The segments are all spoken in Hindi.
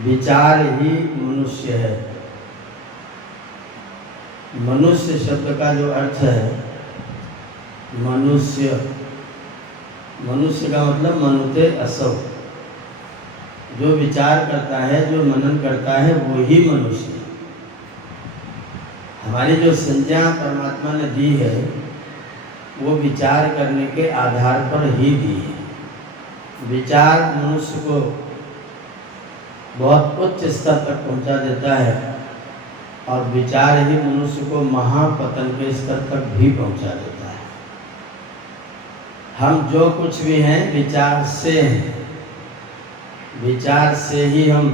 विचार ही मनुष्य है। मनुष्य शब्द का जो अर्थ है, मनुष्य, मनुष्य का मतलब मनुते असौ, जो विचार करता है, जो मनन करता है, वो ही मनुष्य है। हमारी जो संज्ञा परमात्मा ने दी है वो विचार करने के आधार पर ही दी है। विचार मनुष्य को बहुत उच्च स्तर तक पहुंचा देता है और विचार ही मनुष्य को महापतन के स्तर तक भी पहुंचा देता है। हम जो कुछ भी हैं विचार से हैं। विचार से ही हम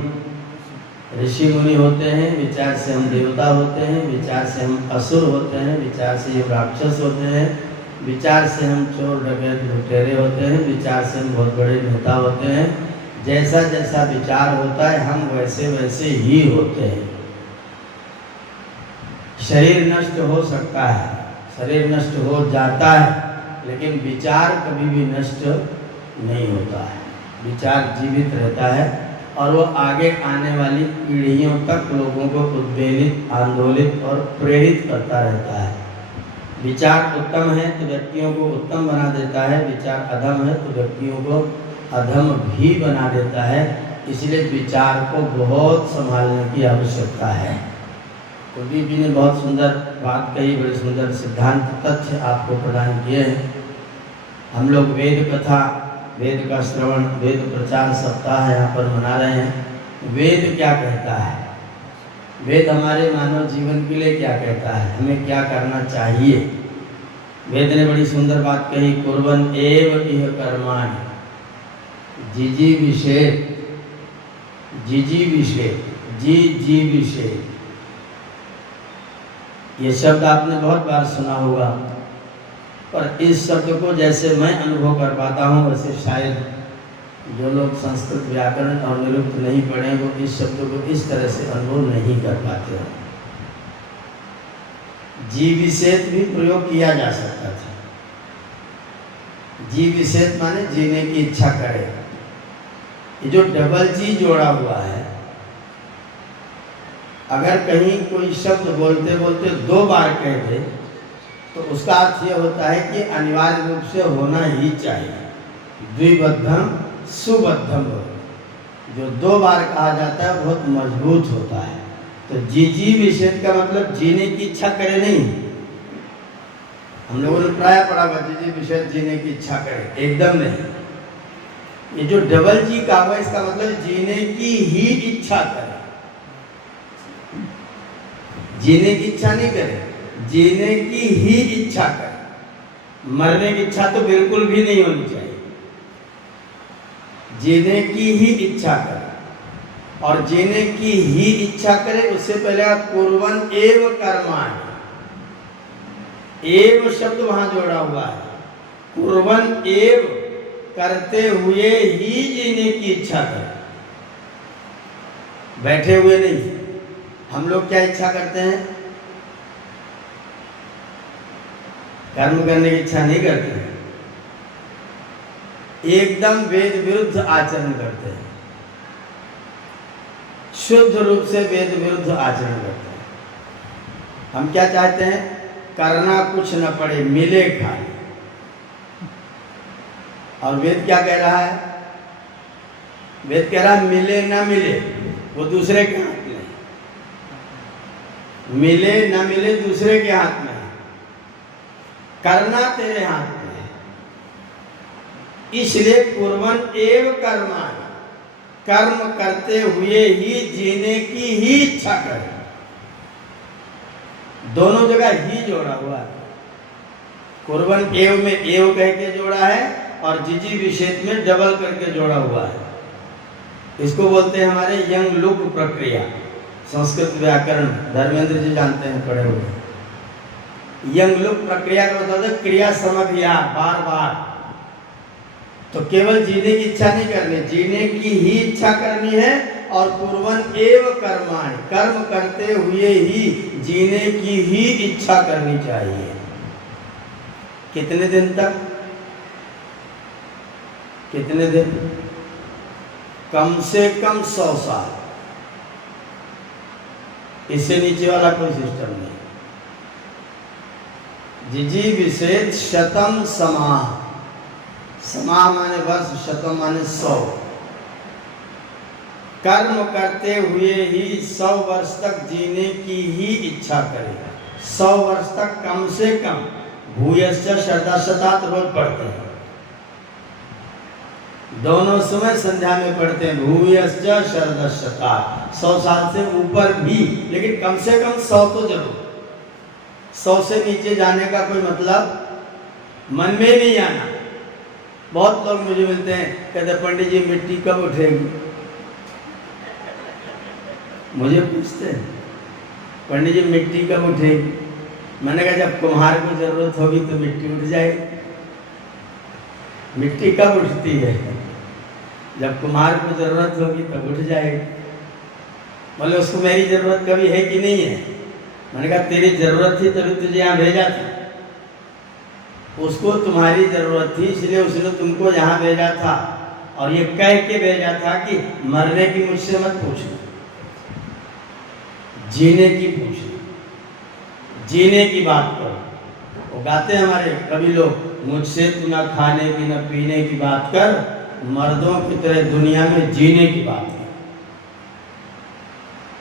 ऋषि मुनि होते हैं, विचार से हम देवता होते हैं, विचार से हम असुर होते हैं, विचार से हम राक्षस होते हैं, विचार से हम चोर डकैत लुटेरे होते हैं, विचार से हम बहुत बड़े नेता होते हैं। जैसा जैसा विचार होता है हम वैसे वैसे ही होते हैं। शरीर नष्ट हो सकता है, शरीर नष्ट हो जाता है, लेकिन विचार कभी भी नष्ट नहीं होता है। विचार जीवित रहता है और वो आगे आने वाली पीढ़ियों तक लोगों को उद्वेलित, आंदोलित और प्रेरित करता रहता है। विचार उत्तम है तो व्यक्तियों को उत्तम बना देता है, विचार अधम है तो व्यक्तियों को अधम भी बना देता है। इसलिए विचार को बहुत संभालने की आवश्यकता है। कवि जी ने बहुत सुंदर बात कही, बड़े सुंदर सिद्धांत तथ्य आपको प्रदान किए हैं। हम लोग वेद कथा, वेद का श्रवण, वेद प्रचार सप्ताह यहाँ पर मना रहे हैं। वेद क्या कहता है, वेद हमारे मानव जीवन के लिए क्या कहता है, हमें क्या करना चाहिए। वेद ने बड़ी सुंदर बात कही, कुर्वन् एव इह कर्माणि जिजी विषेद, जिजी विषेद, जी जी विषेद। ये शब्द आपने बहुत बार सुना होगा, पर इस शब्द को जैसे मैं अनुभव कर पाता हूँ वैसे शायद जो लोग संस्कृत व्याकरण और निरुक्त नहीं पढ़े वो इस शब्द को इस तरह से अनुभव नहीं कर पाते हैं। जीविषेद भी प्रयोग किया जा सकता था। जीविषेद माने जीने की इच्छा करे। ये जो डबल जी जोड़ा हुआ है, अगर कहीं कोई शब्द बोलते बोलते दो बार कह दे तो उसका अर्थ ये होता है कि अनिवार्य रूप से होना ही चाहिए। द्विबद्धम सुबद्धम, जो दो बार कहा जाता है बहुत मजबूत होता है। तो जी विषेद का मतलब जीने की इच्छा करे नहीं। हम लोगों ने प्राय पढ़ा हुआ जी विषेद जीने की इच्छा करे, एकदम नहीं। ये जो डबल जी का हुआ इसका मतलब जीने की ही इच्छा करे। जीने की इच्छा नहीं करे, जीने की ही इच्छा करे। मरने की इच्छा तो बिल्कुल भी नहीं होनी चाहिए। जीने की ही इच्छा करे, और जीने की ही इच्छा करे उससे पहले कुर्वन् एव कर्माणि, एव शब्द वहां जोड़ा हुआ है। कुर्वन् एव, करते हुए ही जीने की इच्छा करे, बैठे हुए नहीं। हम लोग क्या इच्छा करते हैं, कर्म करने की इच्छा नहीं करते हैं, एकदम वेद विरुद्ध आचरण करते हैं, शुद्ध रूप से वेद विरुद्ध आचरण करते हैं। हम क्या चाहते हैं, करना कुछ न पड़े, मिले खाली। और वेद क्या कह रहा है, वेद कह रहा है मिले ना मिले वो दूसरे के हाथ में है। मिले ना मिले दूसरे के हाथ में है, करना तेरे हाथ में है। इसलिए कुर्वन् एव कर्माणि, कर्म करते हुए ही जीने की ही इच्छा करे। दोनों जगह ही जोड़ा हुआ है। कुर्वन् एव में एव कह के जोड़ा है और जिजी विषेद में डबल करके जोड़ा हुआ है। इसको बोलते हैं हमारे यंग लुक प्रक्रिया। संस्कृत व्याकरण धर्मेंद्र जी जानते हैं, पढ़े हुए। यंग लुक प्रक्रिया का मतलब है क्रिया समधिया, बार बार। तो केवल जीने की इच्छा नहीं करनी, जीने की ही इच्छा करनी है। और कुर्वन् एव कर्माणि, कर्म करते हुए ही जीने की ही इच्छा करनी चाहिए। कितने दिन तक, कितने दिन, कम से कम 100 साल। इससे नीचे वाला कोई सिस्टम नहीं। जिजी विषेद शतम समाह, समाह माने वर्ष, शतम माने 100। कर्म करते हुए ही 100 वर्ष तक जीने की ही इच्छा करेगा। 100 वर्ष तक कम से कम भूयश्च शरदाशतात रोज पढ़ते हैं, दोनों समय संध्या में पढ़ते हैं भूयश्च शरदाशतात, 100 साल से ऊपर भी, लेकिन कम से कम 100 तो जरूर। 100 से नीचे जाने का कोई मतलब मन में नहीं आना। बहुत लोग मुझे मिलते हैं, कहते पंडित जी मिट्टी कब उठेगी। मुझे पूछते हैं पंडित जी मिट्टी कब उठेगी। मैंने कहा जब कुम्हार को जरूरत होगी तो मिट्टी उठ जाएगी। मिट्टी कब उठती है? जब कुम्हार को जरूरत होगी तब उठ जाएगी। बोले उसको मेरी जरूरत कभी है कि नहीं है? मैंने कहा तेरी जरूरत थी तभी तुझे यहाँ भेजा था, उसको तुम्हारी जरूरत थी इसलिए उसने तुमको यहाँ भेजा था, और ये कह के भेजा था कि मरने की मुझसे मत पूछो, जीने की पूछो, जीने की बात करो। वो गाते हैं हमारे कवि लोग, मुझसे तू न खाने की न पीने की बात कर, मर्दों की तरह दुनिया में जीने की बात कर।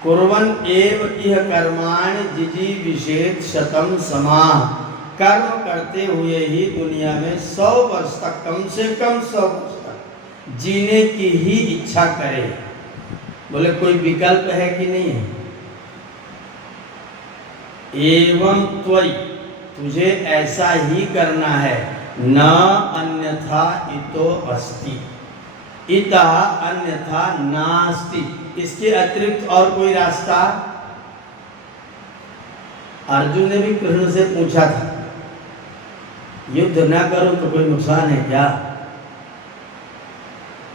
कुर्वन् एव इह कर्माणि जिजी विषेद शतम समाह, कर्म करते हुए ही दुनिया में 100 वर्ष तक, कम से कम 100 वर्ष तक जीने की ही इच्छा करे। बोले कोई विकल्प है कि नहीं है? एवं त्वयि, तुझे ऐसा ही करना है, न अन्यथा इतो अस्ति, इतः अन्यथा नास्ति, इसके अतिरिक्त और कोई रास्ता। अर्जुन ने भी कृष्ण से पूछा था युद्ध न करो तो कोई नुकसान है क्या?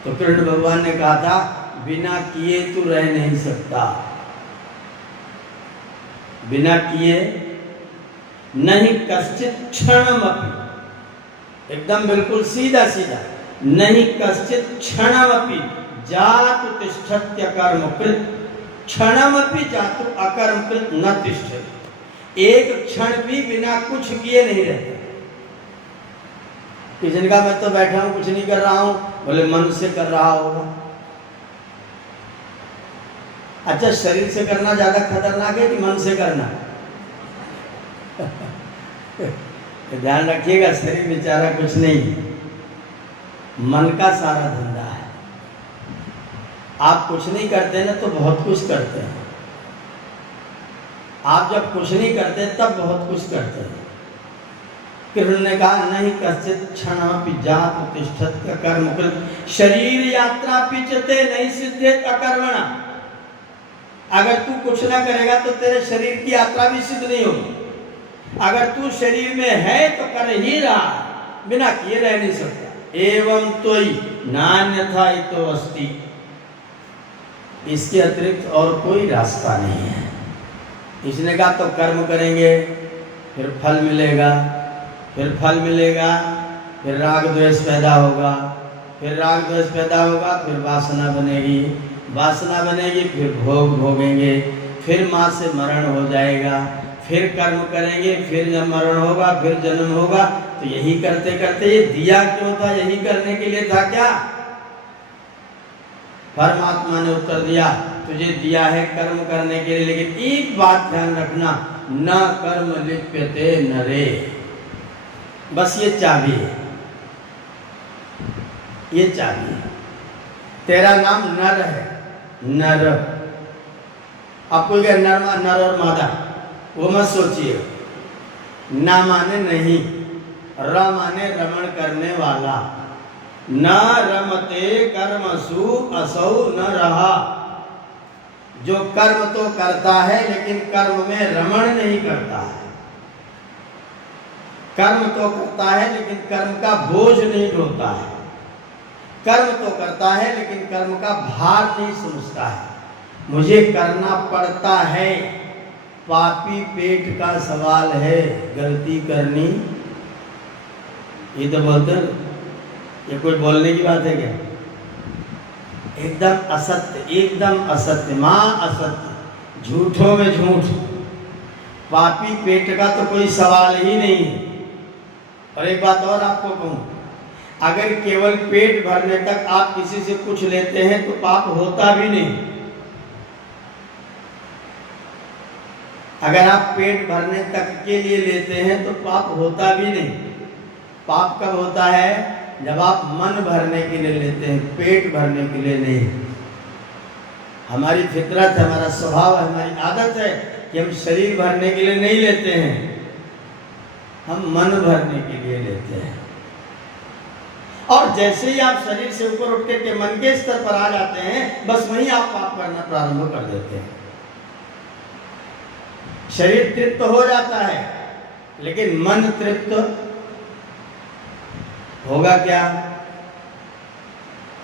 तो कृष्ण भगवान ने कहा था बिना किए तू रह नहीं सकता, बिना किए नहीं कश्चित क्षणमपि, एकदम बिल्कुल सीधा सीधा, नहीं कश्चित क्षणमपि जातु तिष्ठत्य कर्मकृत, क्षणमपि जातु अकर्मकृत न तिष्ठति, एक क्षण भी बिना कुछ किए नहीं रहता। किसी ने कहा मैं तो बैठा हूं कुछ नहीं कर रहा हूं, बोले मन से कर रहा होगा। अच्छा शरीर से करना ज्यादा खतरनाक है कि मन से करना? ध्यान रखिएगा, शरीर बेचारा कुछ नहीं, मन का सारा धंधा है। आप कुछ नहीं करते ना तो बहुत कुछ करते हैं, आप जब कुछ नहीं करते तब बहुत कुछ करते हैं। कृष्ण ने कहा नहीं कश्चित क्षणमपि जातु तिष्ठत्य कर्मकृत, शरीर यात्रा पिचते नहीं सिद्धेत अकर्मणा, अगर तू कुछ ना करेगा तो तेरे शरीर की यात्रा भी सिद्ध नहीं होगी। अगर तू शरीर में है तो कर ही रहा, बिना किए रह नहीं सकता। एवं त्वयि नान्यथा इतो अस्ति, इसके अतिरिक्त और कोई रास्ता नहीं है। इसने कहा तो कर्म करेंगे फिर फल मिलेगा, फिर फल मिलेगा, फिर राग द्वेष पैदा होगा, फिर राग द्वेष पैदा होगा, फिर वासना बनेगी, वासना बनेगी, फिर भोग भोगेंगे, फिर माँ से मरण हो जाएगा, फिर कर्म करेंगे, फिर जब मरण होगा, फिर जन्म होगा। तो यही करते करते ये दिया क्यों था? यही करने के लिए था क्या? परमात्मा ने उत्तर दिया तुझे दिया है कर्म करने के लिए, लेकिन एक बात ध्यान रखना, न कर्म लिप्यते नरे, बस ये चाबी है, ये चाबी है। तेरा नाम नर है, नर। आपको क्या नर और मादा वो मत सोचिए, ना माने नहीं, र माने रमण करने वाला। न रमते कर्मसु असौ न रहा, जो कर्म तो करता है लेकिन कर्म में रमण नहीं करता है, कर्म तो करता है लेकिन कर्म का बोझ नहीं ढोता है, कर्म तो करता है लेकिन कर्म का भार नहीं समझता है। मुझे करना पड़ता है, पापी पेट का सवाल है, गलती करनी, ये तो बोलते हैं, ये कोई बोलने की बात है क्या? एकदम असत्य, एकदम असत्य, माँ असत्य। झूठों में झूठ, पापी पेट का तो कोई सवाल ही नहीं है। और एक बात और आपको कहूं, अगर केवल पेट भरने तक आप किसी से कुछ लेते हैं तो पाप होता भी नहीं। अगर आप पेट भरने तक के लिए लेते हैं तो पाप होता भी नहीं। पाप कब होता है? जब आप मन भरने के लिए लेते हैं, पेट भरने के लिए नहीं। हमारी फितरत, हमारा स्वभाव, हमारी आदत है कि हम शरीर भरने के लिए नहीं लेते हैं, हम मन भरने के लिए लेते हैं। और जैसे ही आप शरीर से ऊपर उठ के मन के स्तर पर आ जाते हैं, बस वहीं आप पाप करना प्रारंभ कर देते हैं। शरीर तृप्त हो जाता है, लेकिन मन तृप्त होगा क्या?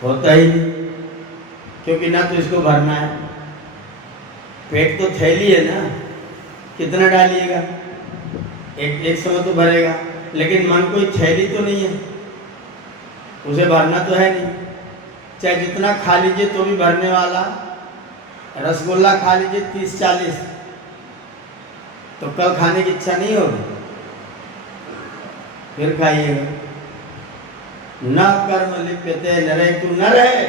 होता ही नहीं, क्योंकि ना तो इसको भरना है। पेट तो थैली है ना, कितना डालिएगा, एक समय तो भरेगा, लेकिन मन कोई थैली तो नहीं है, उसे भरना तो है नहीं। चाहे जितना खा लीजिए तो भी भरने वाला। रसगुल्ला खा लीजिए 30-40, तो कल खाने की इच्छा नहीं होगी, फिर खाइएगा। न कर्म लिप्यते नरे, तू न रहे,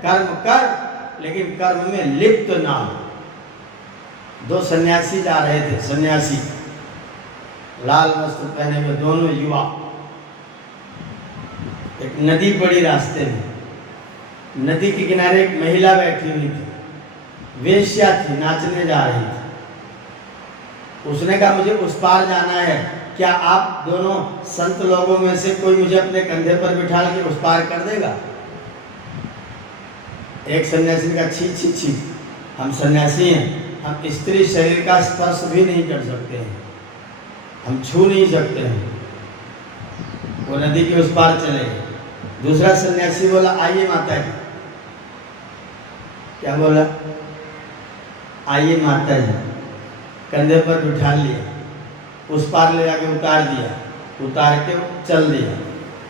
कर्म कर, लेकिन कर्म में लिप्त ना हो। 2 सन्यासी जा रहे थे, सन्यासी लाल वस्त्र पहने हुए, दोनों युवा। एक नदी पड़ी रास्ते में, नदी के किनारे एक महिला बैठी हुई थी, वेश्या थी, नाचने जा रही थी। उसने कहा मुझे उस पार जाना है, क्या आप दोनों संत लोगों में से कोई मुझे अपने कंधे पर बिठा के उस पार कर देगा? एक सन्यासी ने कहा छी छी छी, हम सन्यासी हैं, हम स्त्री शरीर का स्पर्श भी नहीं कर सकते हैं, हम छू नहीं सकते हैं। वो नदी के उस पार चले गए। दूसरा सन्यासी बोला आइए माता जी। क्या बोला? आइए माता जी। कंधे पर बिठा लिया, उस पार ले जाके उतार दिया, उतार के चल दिया।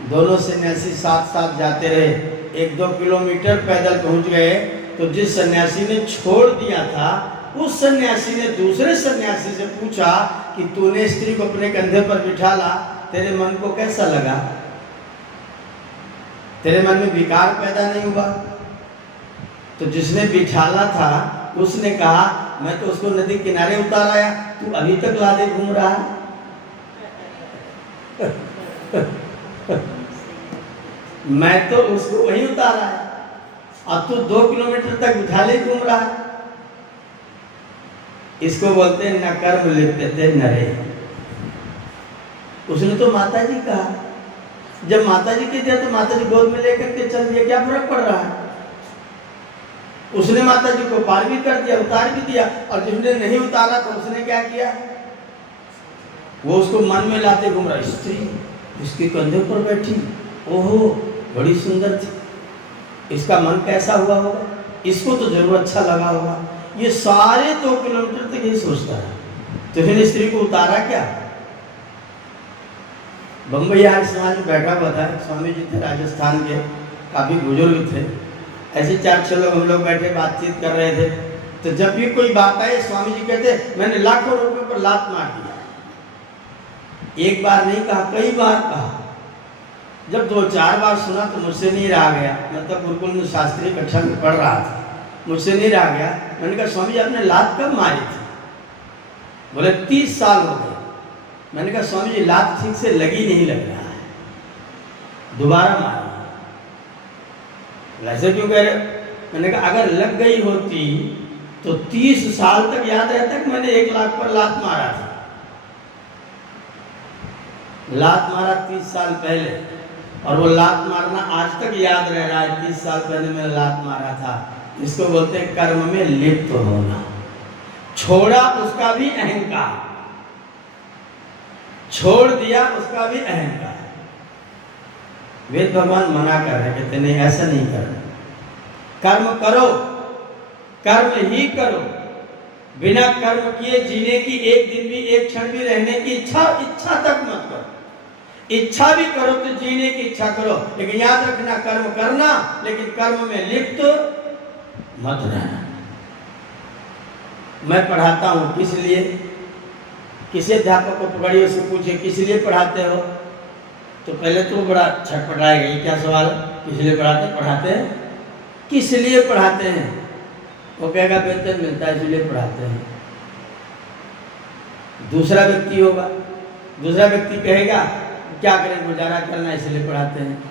दोनों सन्यासी साथ साथ जाते रहे। 1-2 किलोमीटर पैदल पहुंच गए तो जिस सन्यासी ने छोड़ दिया था, उस सन्यासी ने दूसरे सन्यासी से पूछा कि तूने स्त्री को अपने कंधे पर बिठाला, तेरे मन को कैसा लगा? तेरे मन में विकार पैदा नहीं हुआ? तो जिसने बिठाला था उसने कहा मैं तो उसको नदी किनारे उतार आया, तू अभी तक लादे घूम रहा है। मैं तो उसको वहीं उतारा है, अब तू 2 किलोमीटर तक बिठा ले घूम रहा है। इसको बोलते हैं न कर्म लिप्यते नरे। उसने तो माता जी कहा, जब माता जी के दिया तो माता जी गोद में लेकर के चल दिया, क्या फर्क पड़ रहा है? उसने माता जी को पार भी कर दिया, उतार भी दिया। और जिसने नहीं उतारा तो उसने क्या किया? वो उसको मन में लाते घूम रहा। स्त्री उसके कंधे पर बैठी, ओहो बड़ी सुंदर थी, इसका मन कैसा हुआ होगा, इसको तो जरूर अच्छा लगा होगा। ये सारे 2 किलोमीटर तक यही सोचता है। तो फिर स्त्री को उतारा क्या? बम्बई आर्य समाज में बैठा हुआ था, स्वामी जी थे राजस्थान के, काफी बुजुर्ग थे। ऐसे 4-6 लोग हम लोग बैठे बातचीत कर रहे थे। तो जब भी कोई बात आए, स्वामी जी कहते मैंने लाखों रुपए पर लात मार दिया। एक बार नहीं कहा, कई बार कहा। जब 2-4 बार सुना तो मुझसे नहीं रहा गया। मैं तो गुरुकुल में शास्त्रीय कक्षा में पढ़ रहा था, मुझसे नहीं रहा गया। मैंने कहा स्वामी जी आपने लात कब मारी थी? बोले 30 साल हो गए। मैंने कहा स्वामी जी लात ठीक से लगी नहीं लग रहा है, दोबारा मारी। ऐसे क्यों कह रहे? मैंने कहा अगर लग गई होती तो 30 साल तक याद रहता कि मैंने 1 लाख पर लात मारा था। लात मारा 30 साल पहले, और वो लात मारना आज तक याद रह रहा है, 30 साल पहले मैंने लात मारा था। इसको बोलते हैं कर्म में लिप्त होना। छोड़ा उसका भी अहंकार, छोड़ दिया उसका भी अहंकार। वेद भगवान मना कर रहे हैं, कहते नहीं ऐसा नहीं करना। कर्म करो, कर्म ही करो। बिना कर्म किए जीने की एक दिन भी, एक क्षण भी रहने की इच्छा तक मत करो। इच्छा भी करो तो जीने की इच्छा करो, लेकिन याद रखना कर्म करना, लेकिन कर्म में लिप्त मत रहना। मैं पढ़ाता हूँ किस लिए? किसी अध्यापक को पकड़िए, उससे पूछे किस लिए पढ़ाते हो, तो पहले तो बड़ा छटपटाएगा, ये क्या सवाल, किस लिए पढ़ाते हैं किस लिए पढ़ाते हैं? वो कहेगा वेतन मिलता है इसलिए पढ़ाते हैं। दूसरा व्यक्ति होगा, दूसरा व्यक्ति कहेगा क्या करें, गुजारा करना इसलिए पढ़ाते हैं।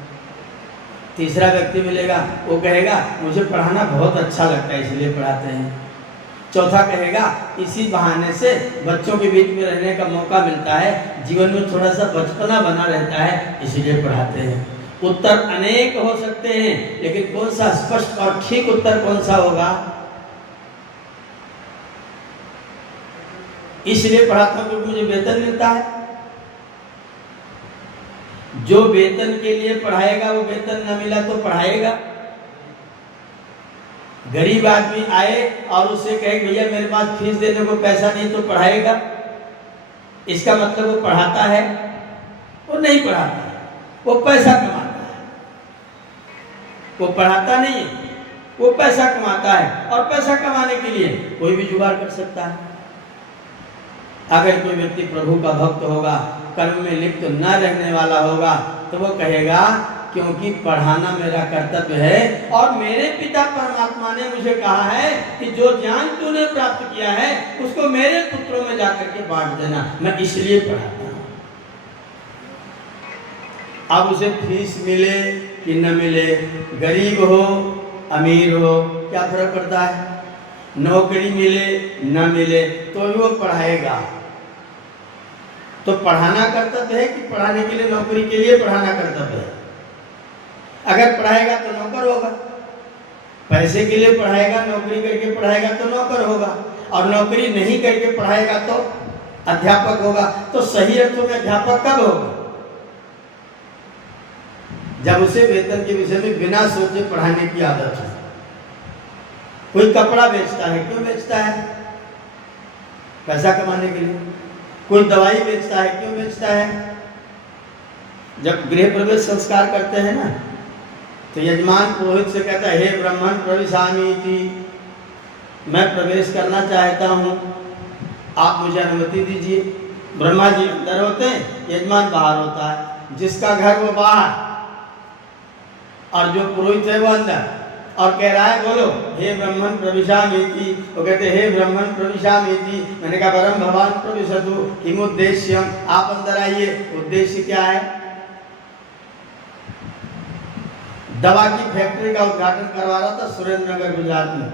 तीसरा व्यक्ति मिलेगा, वो कहेगा मुझे पढ़ाना बहुत अच्छा लगता है इसलिए पढ़ाते हैं। चौथा कहेगा इसी बहाने से बच्चों के बीच में रहने का मौका मिलता है, जीवन में थोड़ा सा बचपना बना रहता है इसलिए पढ़ाते हैं। उत्तर अनेक हो सकते हैं, लेकिन कौन सा स्पष्ट और ठीक उत्तर कौन सा होगा? इसलिए पढ़ाता हूं क्योंकि मुझे वेतन मिलता है। जो वेतन के लिए पढ़ाएगा वो वेतन न मिला तो पढ़ाएगा। गरीब आदमी आए और उससे कहे भैया मेरे पास फीस देने को पैसा नहीं तो पढ़ाएगा, इसका मतलब वो पढ़ाता है? वो नहीं पढ़ाता है, वो पैसा कमाता है। वो पढ़ाता नहीं है, वो पैसा कमाता है, और पैसा कमाने के लिए कोई भी जुगाड़ कर सकता है। अगर कोई व्यक्ति प्रभु का भक्त होगा, कर्म में लिप्त न रहने वाला होगा, तो वो कहेगा क्योंकि पढ़ाना मेरा कर्तव्य है और मेरे पिता परमात्मा ने मुझे कहा है कि जो ज्ञान तूने प्राप्त किया है उसको मेरे पुत्रों में जाकर के बांट देना, मैं इसलिए पढ़ाता हूं। अब उसे फीस मिले कि न मिले, गरीब हो अमीर हो, क्या फर्क पड़ता है? नौकरी मिले न मिले तो भी वो पढ़ाएगा। तो पढ़ाना कर्तव्य है कि पढ़ाने के लिए, नौकरी के लिए पढ़ाना कर्तव्य है? अगर पढ़ाएगा तो नौकर होगा, पैसे के लिए पढ़ाएगा, नौकरी करके पढ़ाएगा तो नौकर होगा, और नौकरी नहीं करके पढ़ाएगा तो अध्यापक होगा। तो सही अर्थों में अध्यापक कब होगा? जब उसे वेतन के विषय में बिना सोचे पढ़ाने की आदत है। कोई कपड़ा बेचता है, क्यों बेचता है? पैसा कमाने के लिए। कोई दवाई बेचता है, क्यों बेचता है? जब गृह प्रवेश संस्कार करते हैं ना, तो यजमान पुरोहित से कहता है हे ब्राह्मण प्रविशामीति, मैं प्रवेश करना चाहता हूँ, आप मुझे अनुमति दीजिए। ब्रह्मा जी अंदर होते हैं, यजमान बाहर होता है। जिसका घर वो बाहर और जो पुरोहित है वो अंदर, और कह रहा है बोलो हे ब्राह्मण प्रविशामीति। वो कहते हे ब्राह्मण प्रविशामीति। मैंने कहा परम भगवान प्रविशतु किम उद्देश्यम, आप अंदर आइए, उद्देश्य क्या है? दवा की फैक्ट्री का उद्घाटन करवा रहा था सुरेंद्रनगर गुजरात में।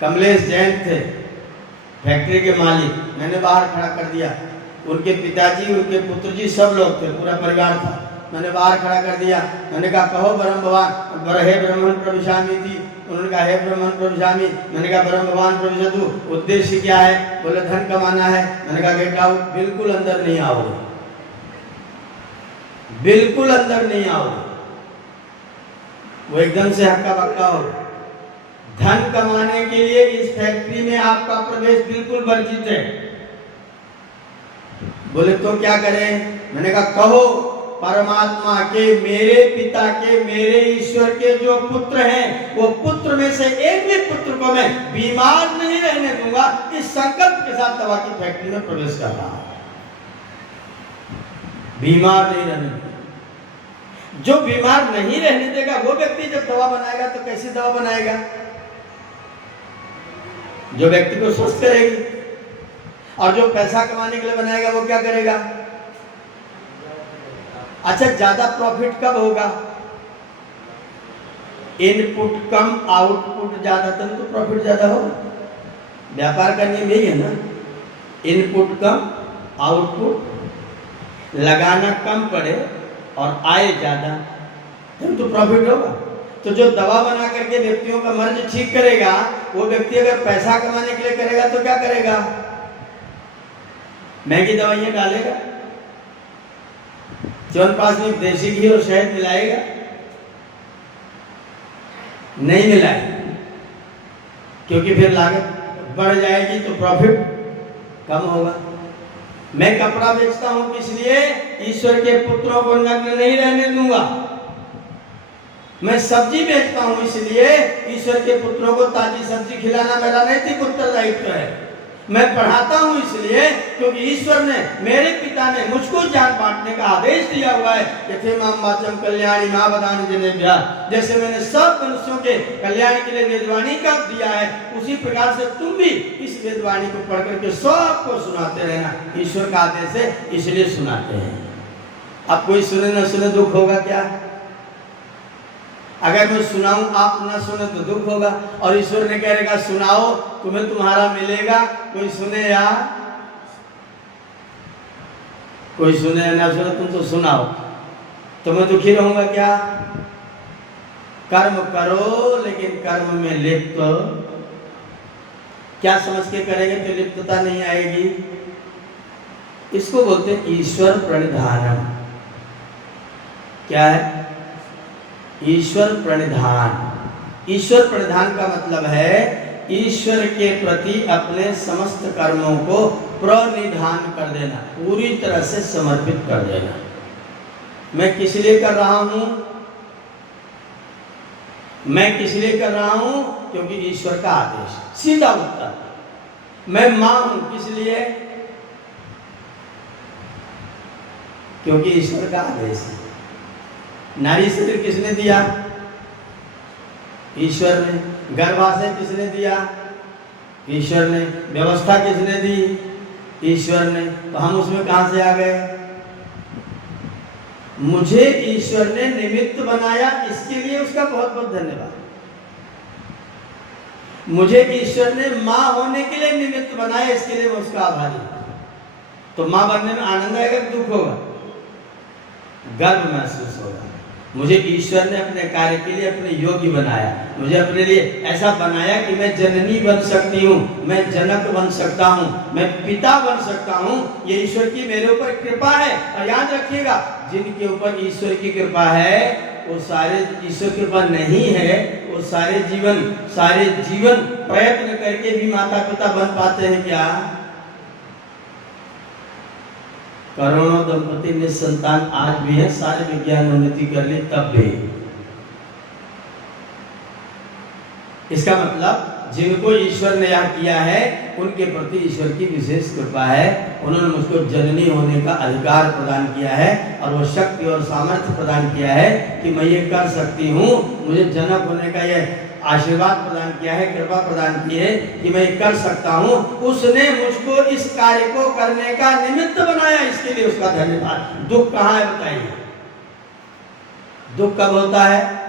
कमलेश जैन थे फैक्ट्री के मालिक, मैंने बाहर खड़ा कर दिया। उनके पिताजी, उनके पुत्र जी, सब लोग थे, पूरा परिवार था। मैंने बाहर खड़ा कर दिया। मैंने कहा कहो ब्रह्म भगवान, हे ब्राह्मण प्रविशामीति। उन्होंने कहा हे ब्राह्मण प्रविशामी। मैंने कहा ब्रह्म भगवान प्रविशतु, उद्देश्य क्या है? बोले धन कमाना है। मैंने कहा गेट आउट, बिल्कुल अंदर नहीं आओगे, बिल्कुल अंदर नहीं आओगे। वो एकदम से हक्का बक्का हो। धन कमाने के लिए इस फैक्ट्री में आपका प्रवेश बिल्कुल वर्जित है। बोले तो क्या करें? मैंने कहा कहो परमात्मा के, मेरे पिता के, मेरे ईश्वर के जो पुत्र हैं, वो पुत्र में से एक भी पुत्र को मैं बीमार नहीं रहने दूंगा, इस संकल्प के साथ दवा की फैक्ट्री में प्रवेश कर रहा हूं। बीमार नहीं रहने दूंगा। जो बीमार नहीं रहने देगा वो व्यक्ति जब दवा बनाएगा तो कैसी दवा बनाएगा? जो व्यक्ति को स्वस्थ करेगी। और जो पैसा कमाने के लिए बनाएगा वो क्या करेगा? अच्छा, ज्यादा प्रॉफिट कब होगा? इनपुट कम, आउटपुट ज्यादा, तब तो प्रॉफिट ज्यादा होगा। व्यापार का नियम यही है ना, इनपुट कम, आउटपुट, लगाना कम पड़े और आय ज्यादा, तब तो प्रॉफिट होगा। तो जो दवा बना करके व्यक्तियों का मर्ज ठीक करेगा, वो व्यक्ति अगर पैसा कमाने के लिए करेगा तो क्या करेगा? महंगी दवाइयां डालेगा, च्यवनप्राश में देसी घी और शहद मिलाएगा? नहीं मिलाएगा, क्योंकि फिर लागत बढ़ जाएगी तो प्रॉफिट कम होगा। मैं कपड़ा बेचता हूं किस लिए? ईश्वर के पुत्रों को नग्न नहीं रहने दूंगा। मैं सब्जी बेचता हूं, इसलिए ईश्वर के पुत्रों को ताजी सब्जी खिलाना मेरा नैतिक उत्तरदायित्व है। मैं पढ़ाता हूं इसलिए क्योंकि ईश्वर ने, मेरे पिता ने मुझको ज्ञान बांटने का आदेश दिया हुआ है। यथे मां वाचम कल्याणी मां वदानि जनेभ्यः, जैसे मैंने सब मनुष्यों के कल्याण के लिए वेदवाणी का दिया है, उसी प्रकार से तुम भी इस वेदवाणी को पढ़ करके सबको सुनाते रहना। ईश्वर का आदेश है, इसलिए सुनाते हैं। अब कोई सुने न सुने दुख होगा क्या? अगर मैं सुनाऊं आप ना सुने तो दुख होगा। और ईश्वर ने कह रहेगा सुनाओ तुम्हें तुम्हारा मिलेगा। कोई सुने या कोई सुने ना सुने, तुम तो सुनाओ, तो मैं दुखी रहूंगा क्या? कर्म करो लेकिन कर्म में लिप्त क्या समझ के करेंगे तो लिप्तता नहीं आएगी। इसको बोलते हैं ईश्वर प्रणिधानम। क्या है? ईश्वर प्रणिधान। ईश्वर प्रणिधान का मतलब है ईश्वर के प्रति अपने समस्त कर्मों को प्रणिधान कर देना, पूरी तरह से समर्पित कर देना। मैं किस लिए कर रहा हूं? मैं किस लिए कर रहा हूं? क्योंकि ईश्वर का आदेश। सीधा उत्तर। मैं मां हूं किस लिए? क्योंकि ईश्वर का आदेश है। नारी शरीर किसने दिया? ईश्वर ने। गर्भाशय किसने दिया? ईश्वर ने। व्यवस्था किसने दी? ईश्वर ने। तो हम उसमें कहां से आ गए? मुझे ईश्वर ने निमित्त बनाया, इसके लिए उसका बहुत बहुत धन्यवाद। मुझे ईश्वर ने मां होने के लिए निमित्त बनाया, इसके लिए मैं उसका आभारी हूं। तो मां बनने में आनंद आएगा कि दुख होगा? गर्व महसूस होगा। मुझे ईश्वर ने अपने कार्य के लिए अपने योग्य बनाया, मुझे अपने लिए ऐसा बनाया कि मैं जननी बन सकती हूँ, मैं जनक बन सकता हूँ, मैं पिता बन सकता हूँ। ये ईश्वर की मेरे ऊपर कृपा है। और याद रखिएगा, जिनके ऊपर ईश्वर की कृपा है वो सारे, ईश्वर की कृपा नहीं है वो सारे जीवन प्रयत्न करके भी माता पिता बन पाते हैं क्या? करोड़ों दंपति निसंतान आज भी है, सारे विज्ञान उन्नति कर ली तब भी। इसका मतलब जिनको ईश्वर ने याद किया है उनके प्रति ईश्वर की विशेष कृपा है। उन्होंने मुझको जननी होने का अधिकार प्रदान किया है और वो शक्ति और सामर्थ्य प्रदान किया है कि मैं ये कर सकती हूँ। मुझे जनक होने का ये आशीर्वाद प्रदान किया है, कृपा प्रदान की है कि मैं कर सकता हूँ। उसने मुझको इस कार्य को करने का निमित्त बनाया, इसके लिए उसका धन्यवाद। दुख कहाँ है बताइए? दुख कब होता है?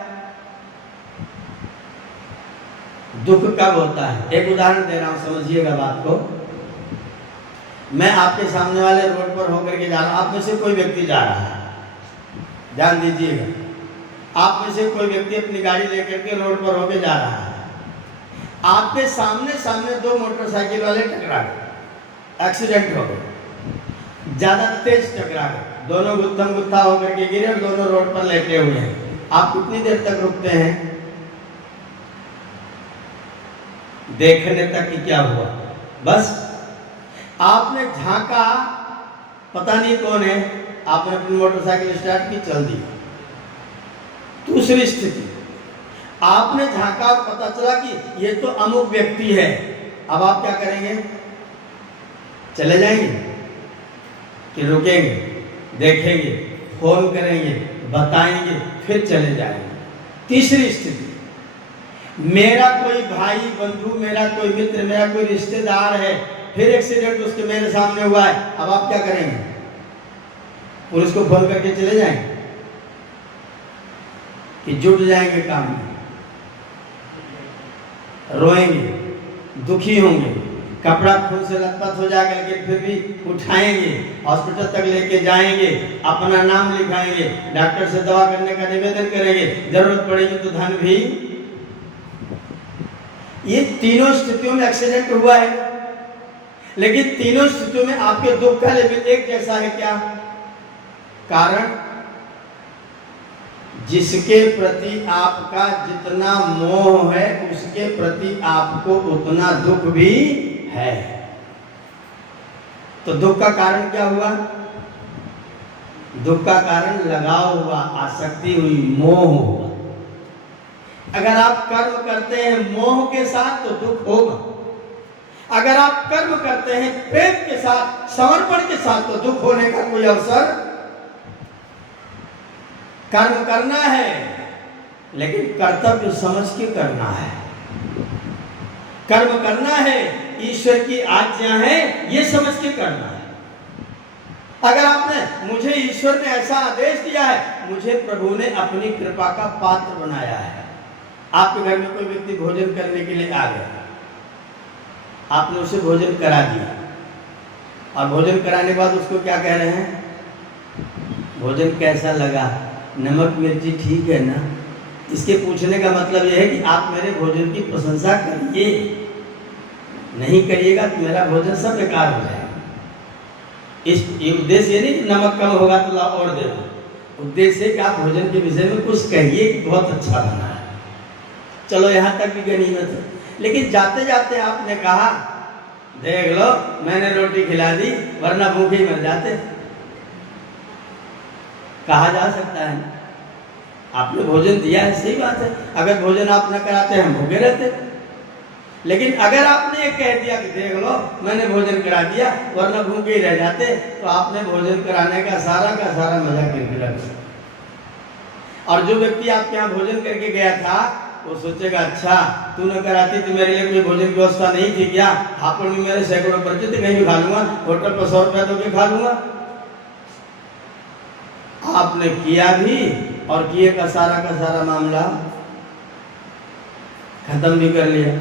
दुख कब होता है? एक उदाहरण दे रहा हूं, समझिएगा बात को। मैं आपके सामने वाले रोड पर होकर के जा रहा हूं, आप में से कोई व्यक्ति जा रहा है, ध्यान दीजिएगा, आप में से कोई व्यक्ति अपनी गाड़ी लेकर के रोड पर होकर जा रहा है। आपके सामने दो मोटरसाइकिल वाले टकरा गए, एक्सीडेंट हो गए, ज्यादा तेज टकरा गए, दोनों गुत्थम गुत्था होकर के गिरे और दोनों रोड पर लेटे हुए हैं। आप कितनी देर तक रुकते हैं? देखने तक कि क्या हुआ। बस आपने झांका, पता नहीं कौन है, आपने अपनी मोटरसाइकिल स्टार्ट की, चल दी। दूसरी स्थिति, आपने झांका, पता चला कि ये तो अमुक व्यक्ति है। अब आप क्या करेंगे? चले जाएंगे कि रुकेंगे, देखेंगे, फोन करेंगे, बताएंगे, फिर चले जाएंगे। तीसरी स्थिति, मेरा कोई भाई बंधु, मेरा कोई मित्र, मेरा कोई रिश्तेदार है, फिर एक्सीडेंट उसके मेरे सामने हुआ है। अब आप क्या करेंगे? पुलिस को फोन करके चले जाएंगे कि जुट जाएंगे काम में? रोएंगे, दुखी होंगे, कपड़ा खून से लथपथ हो जाएगा, लेकिन फिर भी उठाएंगे, हॉस्पिटल तक लेके जाएंगे, अपना नाम लिखाएंगे, डॉक्टर से दवा करने का निवेदन करेंगे, जरूरत पड़ेगी तो धन भी। ये तीनों स्थितियों में एक्सीडेंट हुआ है, लेकिन तीनों स्थितियों में आपके दुख का लेवल एक जैसा है क्या? कारण जिसके प्रति आपका जितना मोह है उसके प्रति आपको उतना दुख भी है। तो दुख का कारण क्या हुआ? दुख का कारण लगाव हुआ, आसक्ति हुई, मोह हुआ। अगर आप कर्म करते हैं मोह के साथ तो दुख होगा, अगर आप कर्म करते हैं प्रेम के साथ, समर्पण के साथ, तो दुख होने का कोई अवसर। कर्म करना है लेकिन कर्तव्य समझ के करना है। कर्म करना है, ईश्वर की आज्ञा है, ये समझ के करना है। अगर आपने, मुझे ईश्वर ने ऐसा आदेश दिया है, मुझे प्रभु ने अपनी कृपा का पात्र बनाया है। आपके घर में कोई व्यक्ति भोजन करने के लिए आ गया, आपने उसे भोजन करा दिया और भोजन कराने के बाद उसको क्या कह रहे हैं? भोजन कैसा लगा, नमक मिर्ची ठीक है ना? इसके पूछने का मतलब यह है कि आप मेरे भोजन की प्रशंसा करिए, नहीं करिएगा तो मेरा भोजन सब बेकार हो जाएगा। इस उद्देश्य ये नहीं कि नमक कम होगा तो लाओ और दे दो, उद्देश्य है कि आप भोजन के विषय में कुछ कहिए कि बहुत अच्छा बना है। चलो यहाँ तक भी गनीमत है। लेकिन जाते जाते आपने कहा, देख लो मैंने रोटी खिला दी वरना भूखे ही मर जाते, कहा जा सकता है। आपने भोजन दिया है, सही बात है, अगर भोजन आप न कराते हम भूखे रहते। लेकिन अगर आपने ये कह दिया कि देख लो मैंने भोजन करा दिया वरना भूखे ही रह जाते, तो आपने भोजन कराने का सारा मजा किरकिरा दिया। और जो व्यक्ति आपके यहाँ भोजन करके गया था वो सोचेगा, अच्छा तू न कराती तो मेरे लिए कोई भोजन की व्यवस्था नहीं थी क्या? हापुड़ में मेरे सैकड़ों पर्चे थे, कहीं भी खा लूंगा, होटल पर 100 रुपया दो के खा लूंगा। आपने किया भी और किए का सारा मामला खत्म भी कर लिया।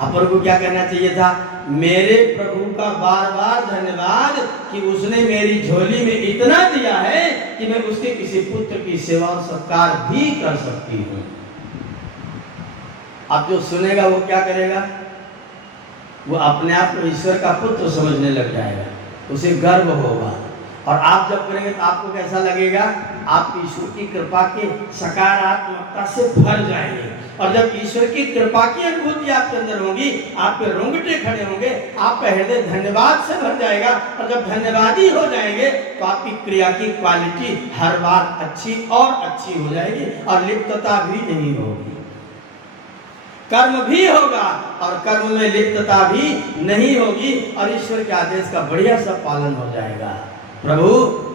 अपन को क्या करना चाहिए था? मेरे प्रभु का बार बार धन्यवाद कि उसने मेरी झोली में इतना दिया है कि मैं उसके किसी पुत्र की सेवा और सत्कार भी कर सकती हूँ। अब जो सुनेगा वो क्या करेगा? वो अपने आप को ईश्वर का पुत्र समझने लग जाएगा, उसे गर्व होगा। और आप जब करेंगे तो आपको कैसा लगेगा? आप ईश्वर की कृपा के सकारात्मकता से भर जाएंगे। और जब ईश्वर की कृपा की अनुभूति आपके अंदर होगी, आपके रोंगटे खड़े होंगे, आपका हृदय धन्यवाद से भर जाएगा। और जब धन्यवादी हो जाएंगे तो आपकी क्रिया की क्वालिटी हर बार अच्छी और अच्छी हो जाएगी और लिप्तता भी नहीं होगी। कर्म भी होगा और कर्म में लिप्तता भी नहीं होगी और ईश्वर के आदेश का बढ़िया सा पालन हो जाएगा। प्रभु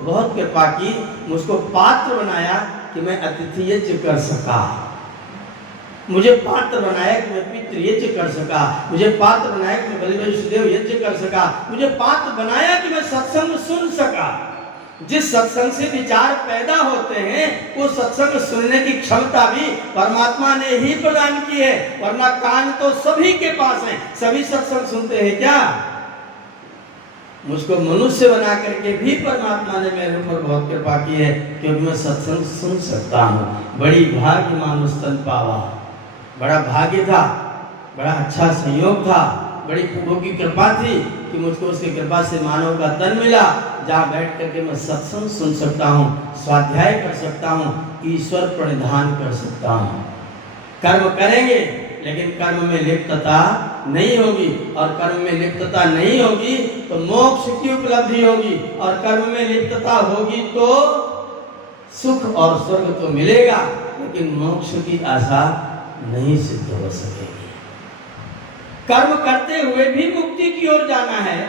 बहुत कृपा की, मुझको पात्र बनाया कि मैं अतिथि यज्ञ कर सका, मुझे पात्र बनाया कि मैं पितृ यज्ञ कर सका, मुझे पात्र बनाया कि मैं बलि वैष्णदेव यज्ञ कर सका, मुझे पात्र बनाया कि मैं सत्संग सुन सका। जिस सत्संग से विचार पैदा होते हैं वो सत्संग सुनने की क्षमता भी परमात्मा ने ही प्रदान की है, वरना कान तो सभी के पास है, सभी सत्संग सुनते हैं क्या? मुझको मनुष्य बना करके भी परमात्मा ने मेरे ऊपर बहुत कृपा की है क्योंकि मैं सत्संग सुन सकता हूँ। बड़ी भाग्य मानुष तन पावा, बड़ा भाग्य था, बड़ा अच्छा संयोग था, बड़ी प्रभु की कृपा थी कि मुझको उसकी कृपा से मानव का तन मिला, जहाँ बैठ करके मैं सत्संग सुन सकता हूँ, स्वाध्याय कर सकता हूँ, ईश्वर प्रणिधान कर सकता हूँ। कर्म करेंगे लेकिन कर्म में लिप्तता नहीं होगी, और कर्म में लिप्तता नहीं होगी तो मोक्ष की उपलब्धि होगी, और कर्म में लिप्तता होगी तो सुख और स्वर्ग तो मिलेगा लेकिन मोक्ष की आशा नहीं सिद्ध हो सकेगी। कर्म करते हुए भी मुक्ति की ओर जाना है,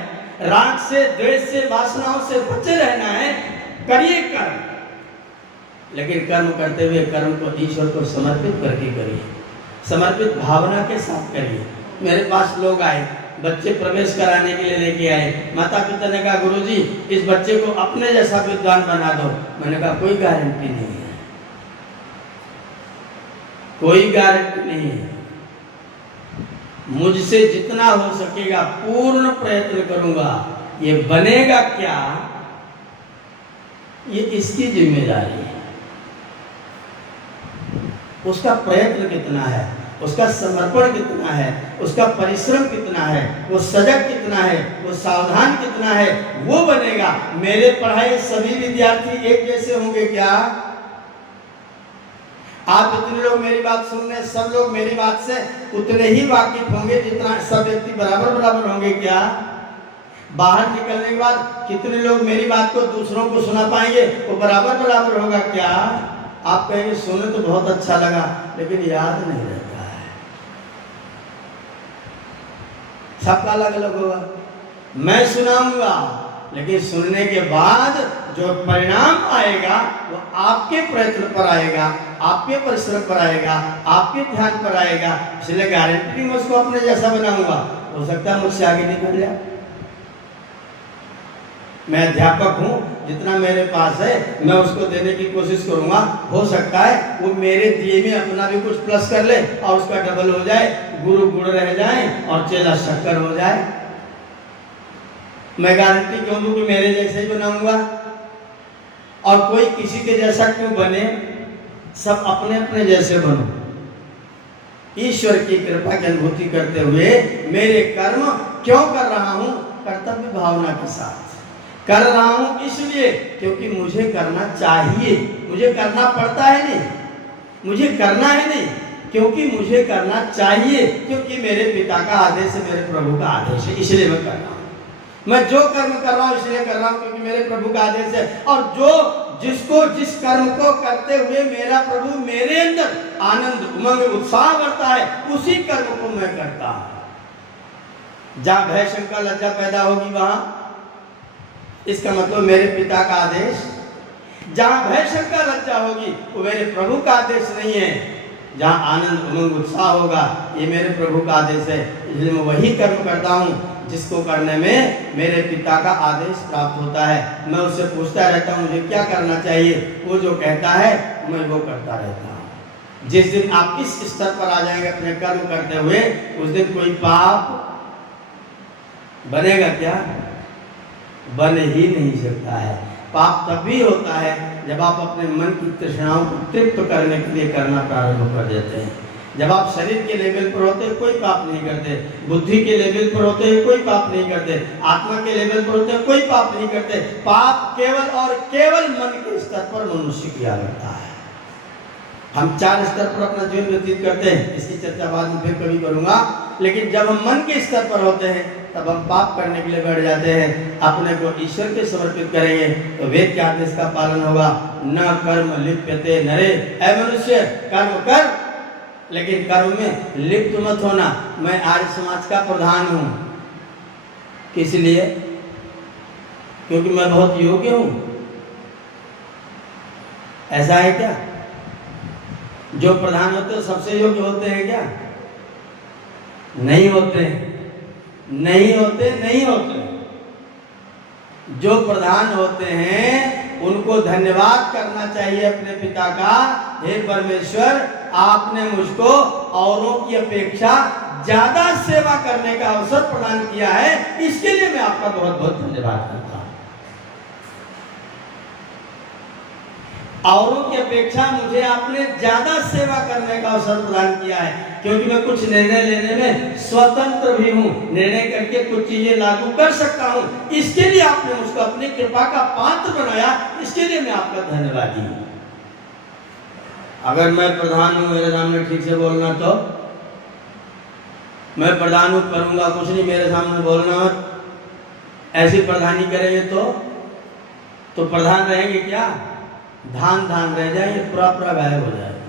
राग से, द्वेष से, वासनाओं से बचे रहना है, करिए कर्म, लेकिन कर्म करते हुए कर्म को ईश्वर को समर्पित करके करिए, समर्पित भावना के साथ करिए। मेरे पास लोग आए, बच्चे प्रवेश कराने के लिए लेके आए, माता पिता ने कहा गुरुजी इस बच्चे को अपने जैसा विद्वान बना दो। मैंने कहा कोई गारंटी नहीं है, कोई गारंटी नहीं है, मुझसे जितना हो सकेगा पूर्ण प्रयत्न करूंगा। ये बनेगा क्या ये इसकी जिम्मेदारी है, उसका प्रयत्न कितना है, उसका समर्पण कितना है, उसका परिश्रम कितना है, वो सजग कितना है, वो सावधान कितना है, वो बनेगा। मेरे पढ़ाए सभी विद्यार्थी एक जैसे होंगे क्या? आप इतने लोग मेरी बात सुन रहे, सब लोग मेरी बात से उतने ही वाकिफ होंगे जितना सब व्यक्ति बराबर बराबर होंगे क्या? बाहर निकलने के बाद कितने लोग मेरी बात को दूसरों को सुना पाएंगे, वो बराबर बराबर होगा क्या? आप कहेंगे सुने तो बहुत अच्छा लगा, लेकिन याद नहीं रहता है। सबका अलग अलग होगा। मैं सुनाऊंगा, लेकिन सुनने के बाद जो परिणाम आएगा वो आपके प्रयत्न पर आएगा, आपके परिश्रम पर आएगा, आपके ध्यान पर आएगा। इसलिए गारंटी मैं उसको अपने जैसा बनाऊंगा, हो सकता है मुझसे आगे निकल जाए। मैं अध्यापक हूँ, जितना मेरे पास है मैं उसको देने की कोशिश करूंगा। हो सकता है वो मेरे दिए में अपना भी कुछ प्लस कर ले और उसका डबल हो जाए, गुरु गुड़ रह जाए और चेला शक्कर हो जाए। मैं गारंटी क्यों दूं कि मेरे जैसे ही बनाऊंगा? और कोई किसी के जैसा क्यों बने? सब अपने अपने जैसे बनो। ईश्वर की कृपा की अनुभूति करते हुए मेरे कर्म क्यों कर रहा हूं? कर्तव्य भावना के साथ कर रहा हूं, इसलिए क्योंकि मुझे करना चाहिए, मुझे करना पड़ता है नहीं, मुझे करना है नहीं, क्योंकि मुझे करना चाहिए, क्योंकि मेरे पिता का आदेश है, मेरे प्रभु का आदेश है, इसलिए मैं कर रहा हूं। मैं जो कर्म कर रहा हूं इसलिए कर रहा हूं क्योंकि मेरे प्रभु का आदेश है। और जो जिसको जिस कर्म को करते हुए मेरा प्रभु मेरे अंदर आनंद उमंग उत्साह बढ़ता है, उसी कर्म को मैं करता हूं। जहां भय शंका लज्जा पैदा होगी वहां, इसका मतलब मेरे पिता का आदेश। जहां भय शंका लज्जा होगी वो मेरे प्रभु का आदेश नहीं है। जहां आनंद उमंग उत्साह होगा ये मेरे प्रभु का आदेश है। इसलिए मैं वही कर्म करता हूं जिसको करने में मेरे पिता का आदेश प्राप्त होता है। मैं उससे पूछता रहता हूं मुझे क्या करना चाहिए, वो जो कहता है मैं वो करता रहता हूं। जिस दिन आप इस स्तर पर आ जाएंगे अपने कर्म करते हुए, उस दिन कोई पाप बनेगा क्या? बन ही नहीं सकता है। पाप तभी होता है जब आप अपने मन की तृष्णाओं को तृप्त करने के लिए करना प्रारंभ कर देते हैं। जब आप शरीर के लेवल पर होते हैं कोई पाप नहीं करते, बुद्धि के लेवल पर होते हैं कोई पाप नहीं करते, आत्मा के लेवल पर होते हैं कोई पाप नहीं करते। पाप केवल और केवल मन के स्तर पर मनुष्य किया करता है। हम 4 स्तर पर अपना जीवन व्यतीत करते हैं, इसकी चर्चा बाद में फिर कभी करूंगा। लेकिन जब हम मन के स्तर पर होते हैं तब हम पाप करने के लिए बैठ जाते हैं, अपने को ईश्वर के समर्पित करेंगे तो वेद के आदेश का पालन होगा। न कर्म लिप्यते नरे, ऐ मनुष्य कर्म कर लेकिन कर्म में लिप्त मत होना। मैं आर्य समाज का प्रधान हूं, किस लिए? क्योंकि मैं बहुत योग्य हूं। ऐसा है क्या? जो प्रधान होते हैं सबसे योग्य होते हैं क्या? नहीं होते, नहीं होते, नहीं होते। जो प्रधान होते हैं उनको धन्यवाद करना चाहिए अपने पिता का, हे परमेश्वर आपने मुझको औरों की अपेक्षा ज्यादा सेवा करने का अवसर प्रदान किया है, इसके लिए मैं आपका बहुत बहुत धन्यवाद करता हूं। औरों की अपेक्षा मुझे आपने ज्यादा सेवा करने का अवसर प्रदान किया है, क्योंकि मैं कुछ निर्णय लेने में स्वतंत्र भी हूँ, निर्णय करके कुछ चीजें लागू कर सकता हूँ। इसके लिए आपने मुझको अपनी कृपा का पात्र बनाया, इसके लिए मैं आपका धन्यवादी हूँ। अगर मैं प्रधान हूँ, मेरे सामने ठीक से बोलना, तो मैं प्रधान हूँ करूंगा कुछ नहीं, मेरे सामने बोलना मत। ऐसी प्रधानी करेंगे तो प्रधान रहेंगे क्या? धान धान रह जाएंगे, पूरा पूरा गायब हो जाएगा।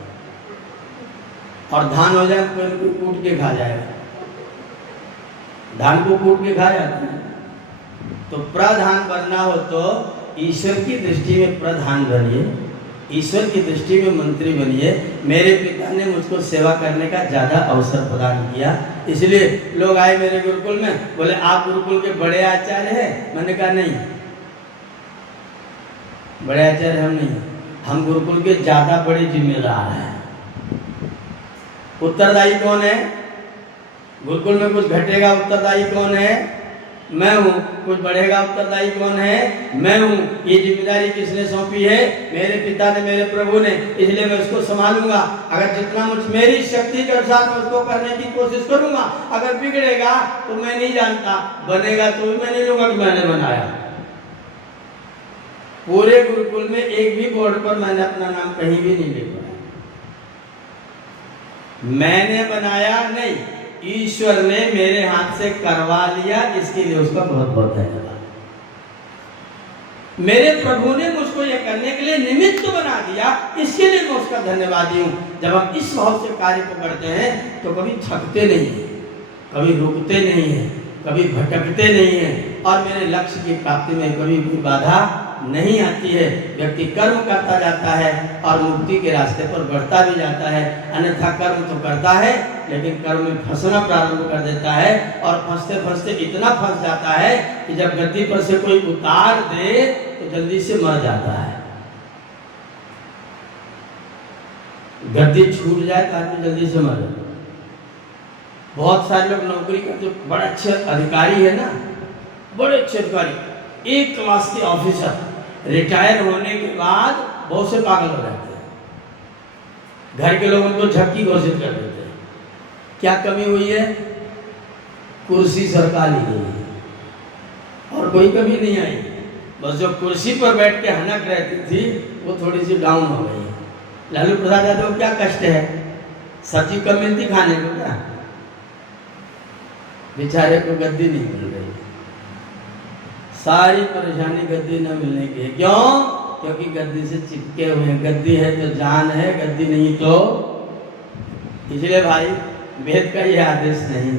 और धान हो जाए कोई कूट के खा जाएगा। धान को कूट के खा जाते हैं। तो प्रधान बनना हो तो ईश्वर की दृष्टि में प्रधान बनिए, ईश्वर की दृष्टि में मंत्री बनिए। मेरे पिता ने मुझको सेवा करने का ज्यादा अवसर प्रदान किया, इसलिए लोग आए मेरे गुरुकुल में, बोले आप गुरुकुल के बड़े आचार्य हैं। मैंने कहा नहीं, बड़े आचार्य हम नहीं, हम गुरुकुल के ज्यादा बड़े जिम्मेदार हैं। उत्तरदायी कौन है? गुरुकुल में कुछ घटेगा उत्तरदायी कौन है? मैं हूँ। कुछ बढ़ेगा उत्तरदायी कौन है? मैं हूँ। ये जिम्मेदारी किसने सौंपी है? मेरे पिता ने, मेरे प्रभु ने, इसलिए मैं उसको संभालूंगा। अगर जितना मुझ मेरी शक्ति के अनुसार मैं उसको करने की कोशिश करूंगा, अगर बिगड़ेगा तो मैं नहीं जानता, बनेगा तो भी मैं नहीं लूंगा कि मैंने बनाया। पूरे गुरुकुल में एक भी बोर्ड पर मैंने अपना नाम कहीं भी नहीं लिखा। मैंने बनाया नहीं, ईश्वर ने मेरे हाथ से करवा लिया, इसके लिए उसका बहुत बहुत धन्यवाद। मेरे प्रभु ने मुझको यह करने के लिए निमित्त बना दिया, इसके लिए मैं उसका धन्यवादी हूँ। जब हम इस भाव से कार्य को करते हैं तो कभी थकते नहीं हैं, कभी रुकते नहीं हैं, कभी भटकते नहीं हैं, और मेरे लक्ष्य की प्राप्ति में कभी भी बाधा नहीं आती है। व्यक्ति कर्म करता जाता है और मुक्ति के रास्ते पर बढ़ता भी जाता है। अन्यथा कर्म तो करता है लेकिन कर्म में फंसना प्रारंभ कर देता है, और फंसते फंसते इतना फंस जाता है कि जब गद्दी पर से कोई उतार दे तो जल्दी से मर जाता है। गद्दी छूट जाए तो आदमी जल्दी से मर जाता है। बहुत सारे लोग नौकरी करते, बड़े अच्छे अधिकारी है ना, बड़े अच्छे अधिकारी, एक क्लास के ऑफिसर, रिटायर होने के बाद बहुत से पागल हो जाते हैं। घर के लोग उनको झक्की घोषित कर देते हैं। क्या कमी हुई है? कुर्सी सरका ली गई है, और कोई कमी नहीं आई। बस जो कुर्सी पर बैठ के हनक रहती थी वो थोड़ी सी डाउन हो गई है। लालू प्रसाद यादव क्या कष्ट है? सब्जी कम मिलती खाने को, क्या बेचारे को गद्दी नहीं मिल रही। सारी परेशानी गद्दी न मिलने की है। क्यों? क्योंकि गद्दी से चिपके हुए हैं। गद्दी है तो जान है, गद्दी नहीं तो। इसलिए भाई वेद का यह आदेश नहीं।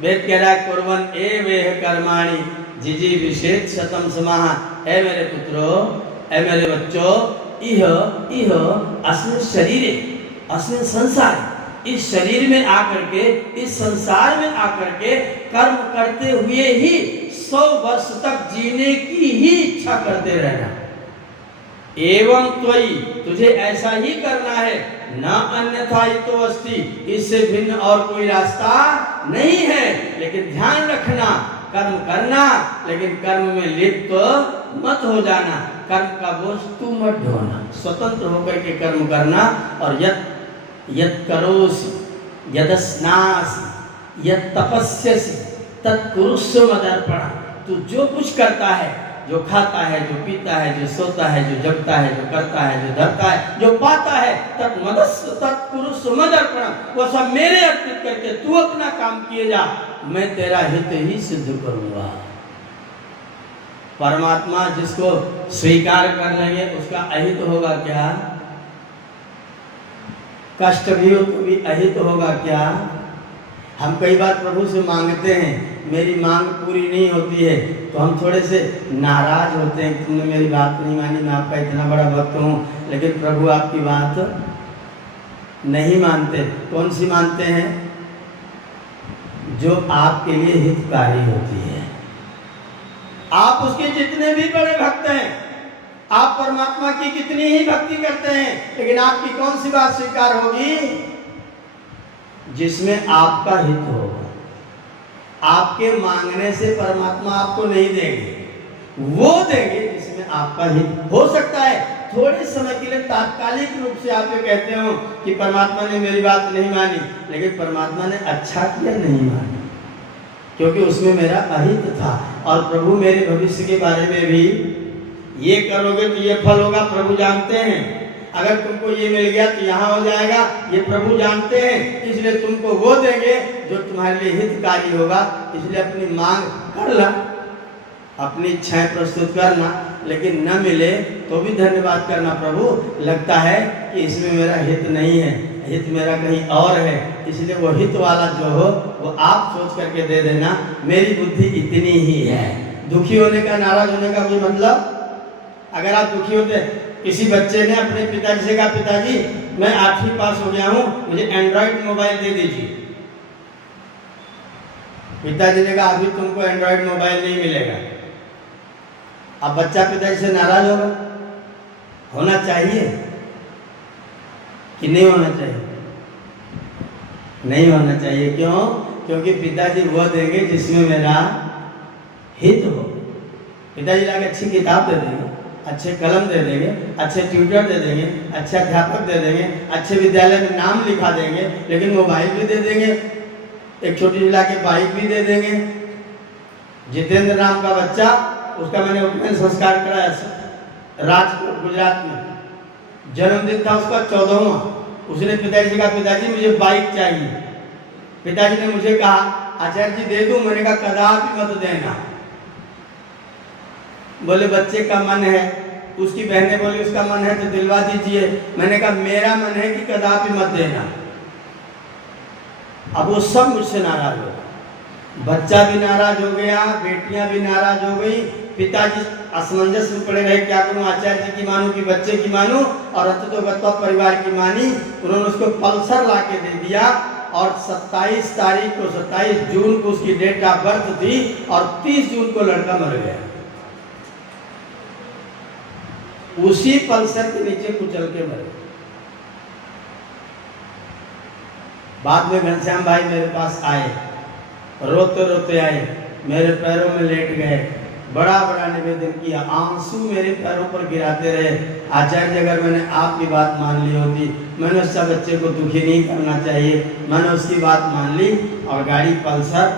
वेद कह रहा है कुर्वन् एवेह कर्माणि जिजी विषेद शतम समाह। ऐ मेरे पुत्रो, ऐ मेरे बच्चों, इह अस्मिन् शरीरे, अस्मिन् संसार, इस शरीर में आकर के, इस संसार में आकर के कर्म करते हुए ही 100 वर्ष तक जीने की ही इच्छा करते रहना। एवं त्वयि, तुझे ऐसा ही करना है, न अन्यथा तो अस्ति, इससे भिन्न और कोई रास्ता नहीं है। लेकिन ध्यान रखना, कर्म करना लेकिन कर्म में लिप्त मत हो जाना। कर्म का बोझ तू मत ढोना, स्वतंत्र होकर के कर्म करना। और यत् करोसि यदस्नासि यत् तपस्यसि तत्कुरुष्व मदर्पण। तू जो कुछ करता है, जो खाता है, जो पीता है, जो सोता है, जो जगता है, जो करता है, जो धरता है, जो पाता है, तत्कुरुष्व मदर्पण। वो सब मेरे अर्पित करके तू अपना काम किए जा, मैं तेरा हित ही सिद्ध करूंगा। परमात्मा जिसको स्वीकार कर लेंगे उसका अहित होगा क्या? कष्ट भी हो तो भी अहित होगा क्या? हम कई बार प्रभु से मांगते हैं, मेरी मांग पूरी नहीं होती है तो हम थोड़े से नाराज होते हैं, तुमने मेरी बात नहीं मानी, मैं आपका इतना बड़ा भक्त हूँ। लेकिन प्रभु आपकी बात नहीं मानते। कौन सी मानते हैं? जो आपके लिए हितकारी होती है। आप उसके जितने भी बड़े भक्त हैं, आप परमात्मा की कितनी ही भक्ति करते हैं, लेकिन आपकी कौन सी बात स्वीकार होगी? जिसमें आपका हित होगा। आपके मांगने से परमात्मा आपको नहीं देंगे, वो देंगे जिसमें आपका हित हो सकता है। थोड़े समय के लिए तात्कालिक रूप से आप ये कहते हो कि परमात्मा ने मेरी बात नहीं मानी, लेकिन परमात्मा ने अच्छा किया नहीं मानी, क्योंकि उसमें मेरा अहित था। और प्रभु मेरे भविष्य के बारे में भी, ये करोगे तो ये फल होगा, प्रभु जानते हैं। अगर तुमको ये मिल गया तो यहाँ हो जाएगा, ये प्रभु जानते हैं। इसलिए तुमको वो देंगे जो तुम्हारे लिए हितकारी होगा। इसलिए अपनी मांग कर ला, अपनी इच्छाएं प्रस्तुत करना, लेकिन न मिले तो भी धन्यवाद करना। प्रभु लगता है कि इसमें मेरा हित नहीं है, हित मेरा कहीं और है, इसलिए वो हित वाला जो हो वो आप सोच करके दे देना। मेरी बुद्धि इतनी ही है। दुखी होने का, नाराज होने का कोई मतलब? अगर आप दुखी होते, किसी बच्चे ने अपने पिताजी से कहा, पिताजी मैं 8वीं पास हो गया हूँ, मुझे एंड्रॉइड मोबाइल दे दीजिए। पिताजी ने कहा अभी तुमको एंड्रॉइड मोबाइल नहीं मिलेगा। अब बच्चा पिताजी से नाराज होगा? होना चाहिए कि नहीं होना चाहिए? नहीं होना चाहिए। क्यों? क्योंकि पिताजी वो देंगे जिसमें मेरा हित हो। पिताजी लाके अच्छी किताब दे देंगे, अच्छे कलम दे देंगे, अच्छे ट्यूटर दे देंगे, अच्छे अध्यापक दे देंगे, अच्छे विद्यालय में नाम लिखा देंगे, लेकिन मोबाइल भी दे देंगे, एक छोटी सी लाके बाइक भी दे देंगे। जितेंद्र नाम का बच्चा, उसका मैंने उपनयन संस्कार कराया राजकोट गुजरात में। जन्मदिन था उसका 14वां। उसने पिताजी से कहा, पिताजी मुझे बाइक चाहिए। पिताजी ने मुझे कहा, आचार्य जी दे दूं? मैंने कहा कदापि मत देना। बोले बच्चे का मन है, उसकी बहनें बोली उसका मन है तो दिलवा दीजिए। मैंने कहा मेरा मन है कि कदापि मत देना। अब वो सब मुझसे नाराज हो गए, बच्चा भी नाराज हो गया, बेटियां भी नाराज हो गई, पिताजी असमंजस में पड़े रहे, क्या करूं, आचार्य जी की मानूं कि बच्चे की मानूं, और अंततः परिवार की मानी। उन्होंने उसको पल्सर ला के दे दिया और 27 तारीख को 27 जून को उसकी डेट ऑफ बर्थ थी और 30 जून को लड़का मर गया। उसी पल्सर के नीचे कुचल के मर गया। बाद में घनश्याम भाई मेरे पास आए, रोते रोते आए, मेरे पैरों में लेट गए, बड़ा बड़ा निवेदन किया, आंसू मेरे पैरों पर गिराते रहे। आचार्य, अगर मैंने आपकी बात मान ली होती, मैंने उसका बच्चे को दुखी नहीं करना चाहिए, मैंने उसकी बात मान ली। और गाड़ी पल्सर,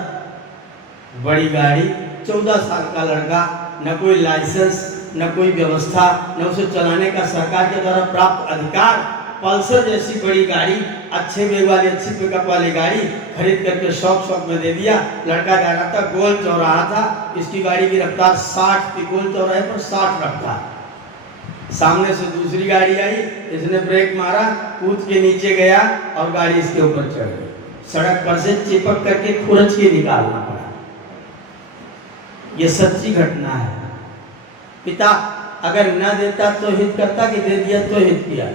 बड़ी गाड़ी, 14 साल का लड़का, न कोई लाइसेंस, न कोई व्यवस्था, न उसे चलाने का सरकार के द्वारा प्राप्त अधिकार। पल्सर जैसी बड़ी गाड़ी, अच्छे वेग वाली, अच्छी पिकअप वाली गाड़ी खरीद करके शौक में दे दिया। लड़का जा रहा था, गोल चौराहा था, इसकी गाड़ी की रफ्तार 60 थी, गोल चौराहे पर 60 रफ्तार। सामने से दूसरी गाड़ी आई, इसने ब्रेक मारा, कूद के नीचे गया और गाड़ी इसके ऊपर चढ़ गई। सड़क पर से चिपक करके खुरच के निकालना पड़ा। यह सच्ची घटना है। पिता अगर न देता तो हित करता, कि दे दिया तो हित किया।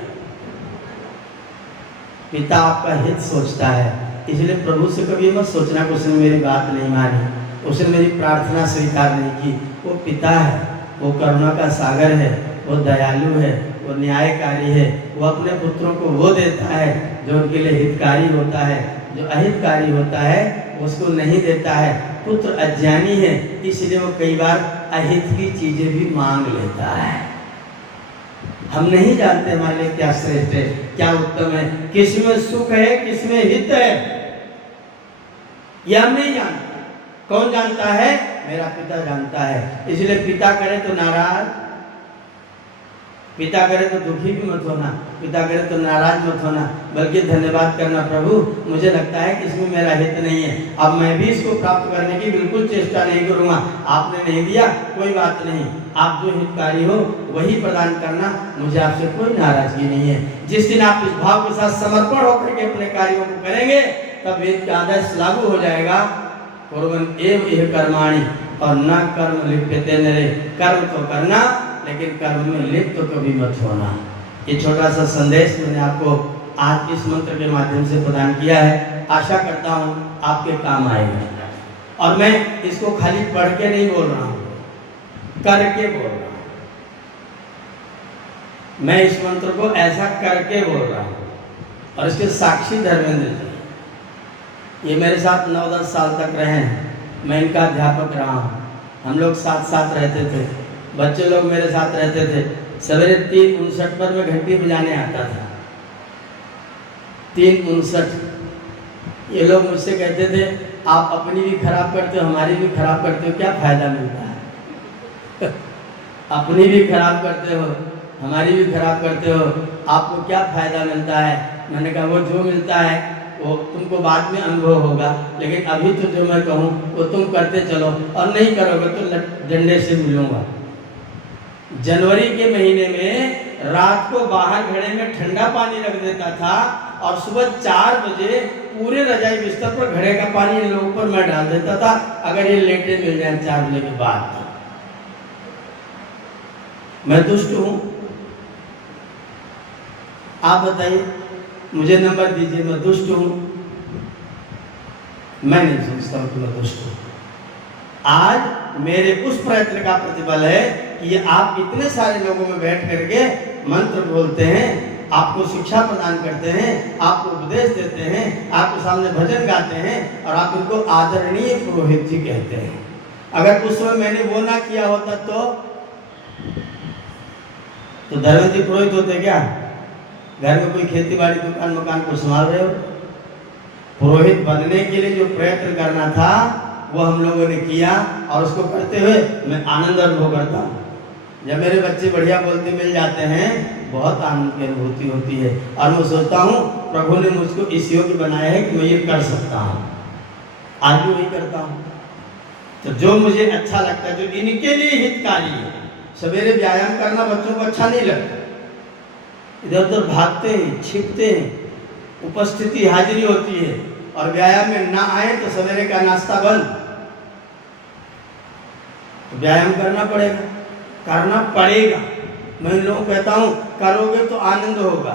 पिता आपका हित सोचता है, इसलिए प्रभु से कभी मत सोचना कि उसने मेरी बात नहीं मानी, उसने मेरी प्रार्थना स्वीकार नहीं की। वो पिता है, वो करुणा का सागर है, वो दयालु है, वो न्यायकारी है। वो अपने पुत्रों को वो देता है जो उनके लिए हितकारी होता है, जो अहितकारी होता है उसको नहीं देता है। पुत्र अज्ञानी है, इसलिए वो कई बार अहित की चीजें भी मांग लेता है। हम नहीं जानते हमारे लिए क्या श्रेष्ठ है, क्या उत्तम है, किसमें सुख है, किसमें हित है, यह हम नहीं जानते। कौन जानता है? मेरा पिता जानता है। इसलिए पिता करे तो नाराज, पिता करे तो दुखी भी मत होना, पिता करे तो नाराज मत होना, बल्कि धन्यवाद करना, प्रभु मुझे लगता है कि इसमें मेरा हित नहीं है, अब मैं भी इसको प्राप्त करने की बिल्कुल चेष्टा नहीं करूंगा। आपने नहीं दिया, कोई बात नहीं, आप जो हितकारी हो वही प्रदान करना, मुझे आपसे कोई नाराजगी नहीं है। जिस दिन आप इस भाव के साथ समर्पण होकर के अपने कार्यों को करेंगे, तब वेद का आदेश लागू हो जाएगा, कुर्वन् एव इह कर्माणि, और न कर्म लिप्यते नरे, कर्म तो करना लेकिन कर्म में लिप्त तो कभी मत होना। ये छोटा सा संदेश मैंने आपको आज इस मंत्र के माध्यम से प्रदान किया है। आशा करता हूँ आपके काम आएगा। और मैं इसको खाली पढ़ के नहीं बोल रहा हूँ, करके बोल रहा हूँ। मैं इस मंत्र को ऐसा करके बोल रहा हूँ। और इसके साक्षी धर्मेंद्र जी, ये मेरे साथ 9-10 साल तक रहे हैं, मैं इनका अध्यापक रहा हूँ। हम लोग साथ साथ रहते थे, बच्चे लोग मेरे साथ रहते थे। सवेरे 3:59 पर मैं घंटी बजाने आता था। 3:59। ये लोग मुझसे कहते थे, आप अपनी भी खराब करते हो, हमारी भी खराब करते हो, क्या फायदा मिलता है? अपनी भी खराब करते हो, हमारी भी खराब करते हो, आपको क्या फायदा मिलता है? मैंने कहा वो जो मिलता है वो तुमको बाद में अनुभव होगा, लेकिन अभी तो जो मैं कहूँ वो तुम करते चलो, और नहीं करोगे तो डंडे से मिलूंगा। जनवरी के महीने में रात को बाहर घड़े में ठंडा पानी रख देता था और सुबह 4 बजे पूरे रजाई बिस्तर पर घड़े का पानी इन लोगों पर मैं डाल देता था, अगर ये लेटे मिल जाए 4 बजे के बाद। मैं दुष्ट हूं? आप बताइए, मुझे नंबर दीजिए, मैं दुष्ट हूं? मैं नहीं सोचता हूं कि मैं दुष्ट हूं। आज मेरे उस प्रयत्न का प्रतिफल है कि ये आप इतने सारे लोगों में बैठ करके मंत्र बोलते हैं, आपको शिक्षा प्रदान करते हैं, आपको उपदेश देते हैं, आपके सामने भजन गाते हैं, और आप उनको आदरणीय पुरोहित जी कहते हैं। अगर उस समय मैंने वो ना किया होता तो धर्मेंद्र जी पुरोहित होते क्या? घर में कोई खेती बाड़ी दुकान मकान को संभाल रहे हो? पुरोहित बनने के लिए जो प्रयत्न करना था वो हम लोगों ने किया, और उसको करते हुए मैं आनंद अनुभव करता हूँ। जब मेरे बच्चे बढ़िया बोलते मिल जाते हैं, बहुत आनंद की अनुभूति होती है, और मैं सोचता हूँ प्रभु ने मुझको इस योग्य बनाया है कि मैं ये कर सकता हूँ। आज भी वही करता हूँ। तो जो मुझे अच्छा लगता है, जो इनके लिए हितकारी है, सवेरे व्यायाम करना बच्चों को अच्छा नहीं लगता, इधर उधर भागते हैं, छिपते हैं, उपस्थिति हाजिरी होती है और व्यायाम में ना आए तो सवेरे का नाश्ता बंद। तो व्यायाम करना पड़ेगा, करना पड़ेगा। मैं इन लोगों को कहता हूँ करोगे तो आनंद होगा,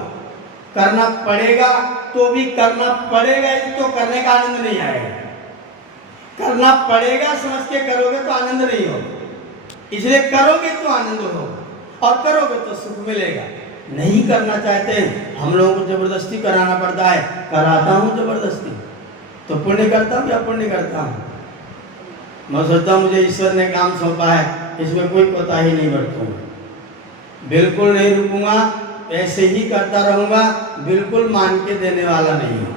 करना पड़ेगा तो भी करना पड़ेगा, तो करने का आनंद नहीं आएगा। करना पड़ेगा समझ के करोगे तो आनंद नहीं होगा, इसलिए करोगे तो आनंद होगा और करोगे तो सुख मिलेगा। नहीं करना चाहते हैं, हम लोगों को जबरदस्ती कराना पड़ता है, कराता हूँ जबरदस्ती, तो पुण्य करता हूँ या पुण्य करता हूँ। मैं सोचता हूँ मुझे ईश्वर ने काम सौंपा है, इसमें कोई कोताही नहीं बरतूंगा, बिल्कुल नहीं रुकूंगा, ऐसे ही करता रहूंगा, बिल्कुल मान के देने वाला नहीं हूँ।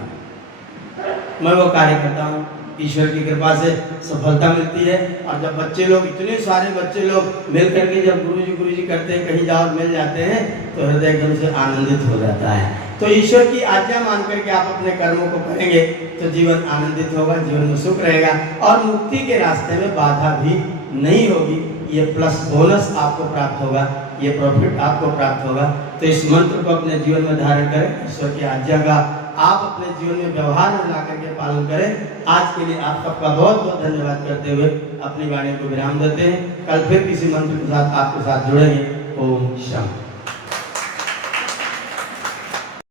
मैं वो कार्य करता हूँ, ईश्वर की कृपा से सफलता मिलती है। और जब बच्चे लोग, इतने सारे बच्चे लोग मिल करके जब गुरुजी करते हैं, कहीं जाओ मिल जाते हैं, तो हृदय एकदम से आनंदित हो जाता है। तो ईश्वर की आज्ञा मान करके आप अपने कर्मों को करेंगे तो जीवन आनंदित होगा, जीवन में सुख रहेगा और मुक्ति के रास्ते में बाधा भी नहीं होगी। ये प्लस बोनस आपको प्राप्त होगा, ये प्रॉफिट आपको प्राप्त होगा। तो इस मंत्र को अपने जीवन में धारण करें, ईश्वर की आज्ञा का आप अपने जीवन में व्यवहार में ला करके पालन करें। आज के लिए आप सबका बहुत बहुत धन्यवाद करते हुए अपनी वाणी को विराम देते हैं। कल फिर किसी मंत्र के साथ आपके साथ जुड़ेंगे। ओम शांति।